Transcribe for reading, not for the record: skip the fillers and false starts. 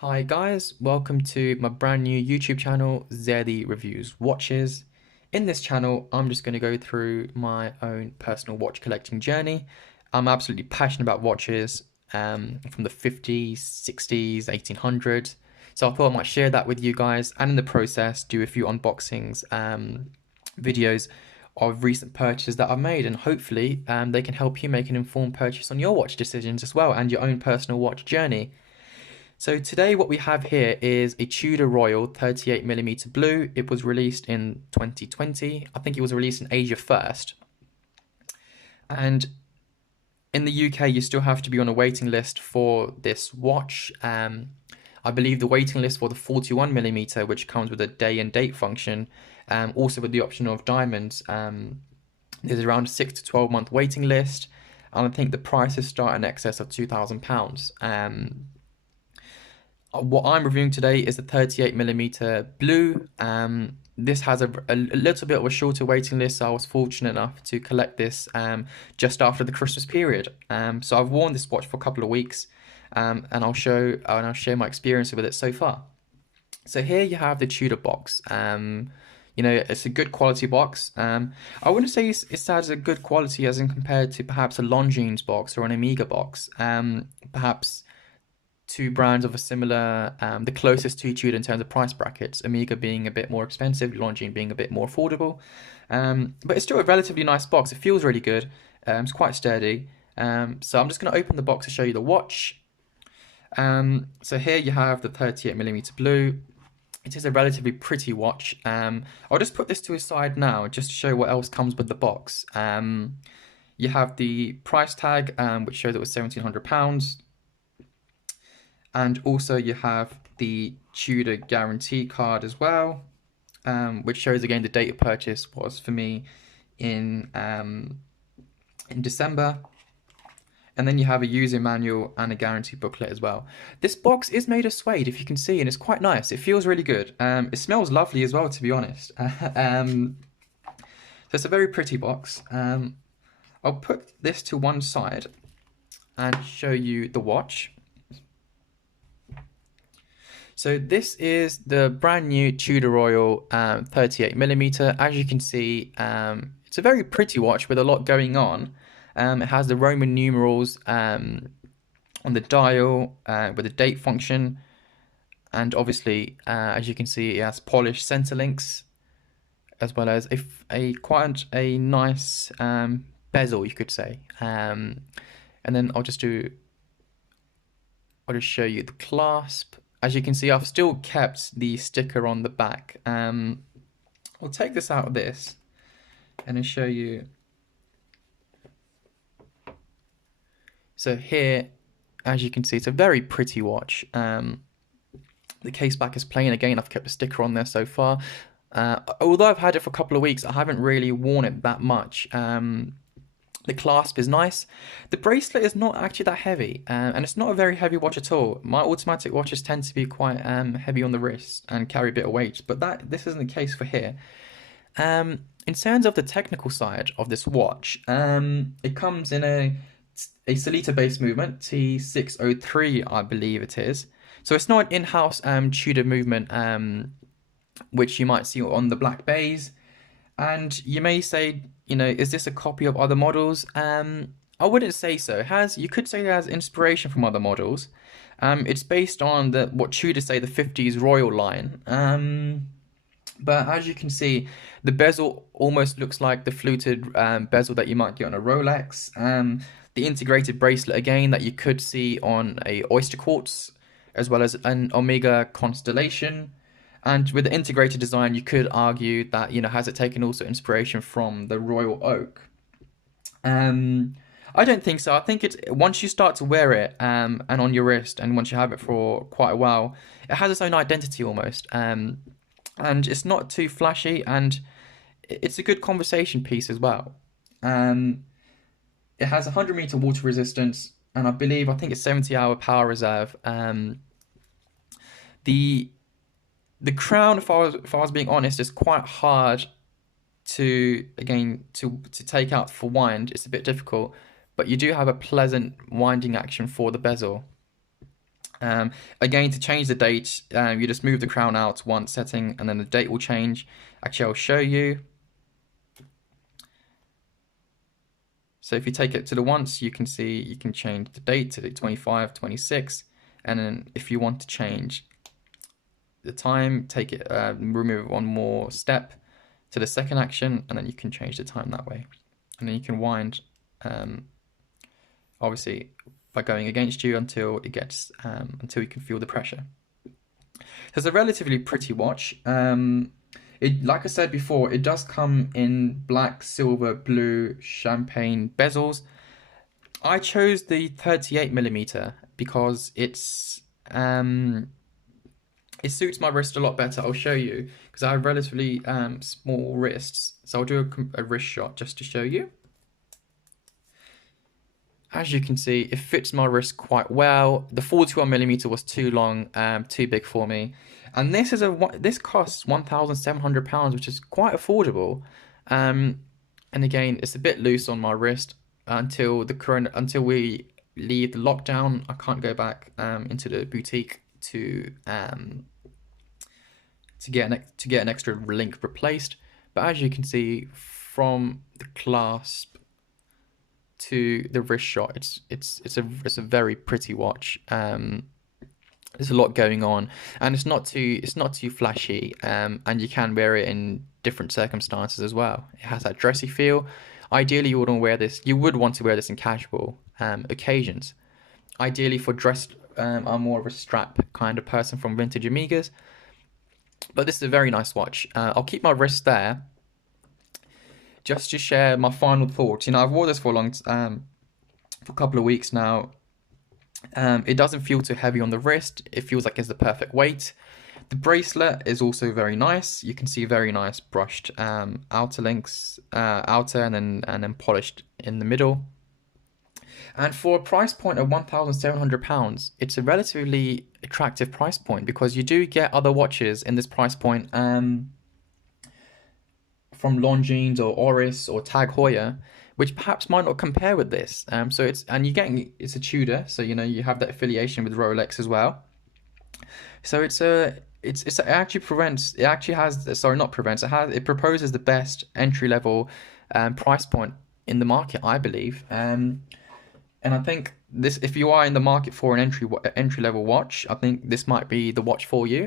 Hi guys, welcome to my brand new YouTube channel, Zeddy Reviews Watches. In this channel, I'm just going to go through my own personal watch collecting journey. I'm absolutely passionate about watches from the 50s, 60s, 1800s. So I thought I might share that with you guys and in the process do a few unboxings, videos of recent purchases that I've made, and hopefully they can help you make an informed purchase on your watch decisions as well and your own personal watch journey. So today what we have here is a Tudor Royal 38mm blue. It was released in 2020. I think it was released in Asia first. And in the UK, you still have to be on a waiting list for this watch. I believe the waiting list for the 41mm, which comes with a day and date function, also with the option of diamonds, there's around a 6 to 12 month waiting list. And I think the prices start in excess of £2,000. What I'm reviewing today is the 38mm blue. This has a little bit of a shorter waiting list, so I was fortunate enough to collect this just after the Christmas period. So I've worn this watch for a couple of weeks, and I'll share my experience with it so far. So here you have the Tudor box. It's a good quality box. I wouldn't say it's as a good quality as in compared to perhaps a Longines box or an Omega box. Perhaps two brands of a similar, the closest to Tudor in terms of price brackets, Omega being a bit more expensive, Longines being a bit more affordable. But it's still a relatively nice box. It feels really good. It's quite sturdy. So I'm just going to open the box to show you the watch. So here you have the 38mm blue. It is a relatively pretty watch. I'll just put this to a side now just to show what else comes with the box. You have the price tag, which shows it was £1,700. And also you have the Tudor guarantee card as well, which shows again the date of purchase was for me in December. And then you have a user manual and a guarantee booklet as well. This box is made of suede, if you can see, and it's quite nice. It feels really good. It smells lovely as well, to be honest. So it's a very pretty box. I'll put this to one side and show you the watch. So this is the brand new Tudor Royal 38mm. As you can see, it's a very pretty watch with a lot going on. It has the Roman numerals on the dial with the date function. And obviously, as you can see, it has polished center links, as well as quite a nice bezel, you could say. And then I'll just show you the clasp. As you can see, I've still kept the sticker on the back. I'll take this out of this and then show you. So here, as you can see, it's a very pretty watch. The case back is plain. Again, I've kept the sticker on there so far. Although I've had it for a couple of weeks, I haven't really worn it that much. The clasp is nice. The bracelet is not actually that heavy, and it's not a very heavy watch at all. My automatic watches tend to be quite heavy on the wrist and carry a bit of weight, but this isn't the case for here. In terms of the technical side of this watch, it comes in a Sellita-based movement, T603, I believe it is. So it's not an in-house Tudor movement, which you might see on the black bays. And you may say, is this a copy of other models? I wouldn't say so. You could say it has inspiration from other models. It's based on what Tudor say the 50s Royal line. But as you can see, the bezel almost looks like the fluted bezel that you might get on a Rolex. The integrated bracelet again that you could see on a Oyster Quartz, as well as an Omega Constellation. And with the integrated design, you could argue that, has it taken also inspiration from the Royal Oak? I don't think so. I think it's once you start to wear it and on your wrist, and once you have it for quite a while, it has its own identity almost. And it's not too flashy, and it's a good conversation piece as well. It has 100-meter water resistance, and I think it's 70-hour power reserve. The crown, if I was being honest, is quite hard to take out for wind. It's a bit difficult, but you do have a pleasant winding action for the bezel. Um, Again, to change the date, you just move the crown out one setting and then the date will change. Actually, I'll show you. So if you take it to the once, you can see you can change the date to the 25, 26. And then if you want to change the time, take it, remove one more step to the second action, and then you can change the time that way. And then you can wind, obviously, by going against you until it gets, until you can feel the pressure. So it's a relatively pretty watch. Like I said before, it does come in black, silver, blue, champagne bezels. I chose the 38mm because it suits my wrist a lot better. I'll show you because I have relatively small wrists. So I'll do a wrist shot just to show you. As you can see, it fits my wrist quite well. The 41mm was too long, too big for me. And this costs £1,700, which is quite affordable. And again, it's a bit loose on my wrist until we leave the lockdown. I can't go back into the boutique to get an extra link replaced. But as you can see, from the clasp to the wrist shot, it's a very pretty watch. There's a lot going on, and it's not too flashy. And you can wear it in different circumstances as well. It has that dressy feel. Ideally, you would want to wear this in casual occasions. Ideally, for dressed, I'm more of a strap kind of person from vintage Amigas. But this is a very nice watch. I'll keep my wrist there just to share my final thoughts. I've worn this for a couple of weeks now. It doesn't feel too heavy on the wrist. It feels like it's the perfect weight. The bracelet is also very nice. You can see very nice brushed outer links, outer and then polished in the middle. And for a price point of £1,700, it's a relatively attractive price point because you do get other watches in this price point from Longines or Oris or Tag Heuer, which perhaps might not compare with this. It's a Tudor, so you have that affiliation with Rolex as well. So it proposes the best entry level price point in the market, I believe. And I think if you are in the market for an entry level watch, I think this might be the watch for you.